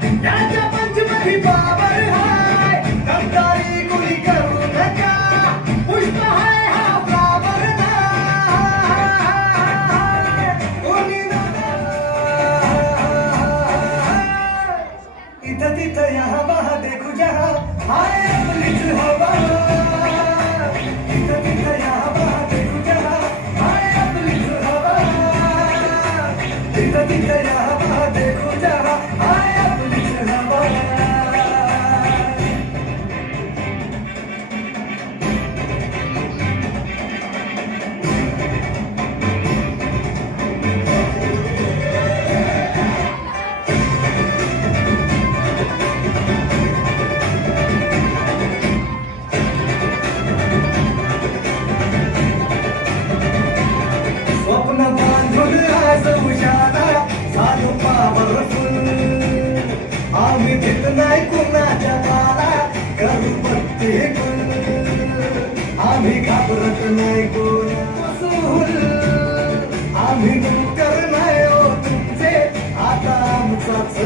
त्याच्या पंचमही पावर हाय गद्दारी कुणी करू नका पुष्प हाय हा फ्लावर नाय कोणी नका इथं तिथं यहाँ वहाँ देखू जहाँ हाय आपलीच हवा इथं तिथं यहाँ वहाँ देखू जहाँ हाय आपलीच हवा इथं तिथं यहाँ वहाँ देखू जहाँ हाय आपलीच हवा स्वप्न बांधून आज उजाला झालो पॉवरफुल आम्ही भीत नाही कुणाच्या बाला करू बत्ती गुल आम्ही घाबरत नाही कोणासूल आम्ही नंतर नाही हो तुमचे आता आमचाच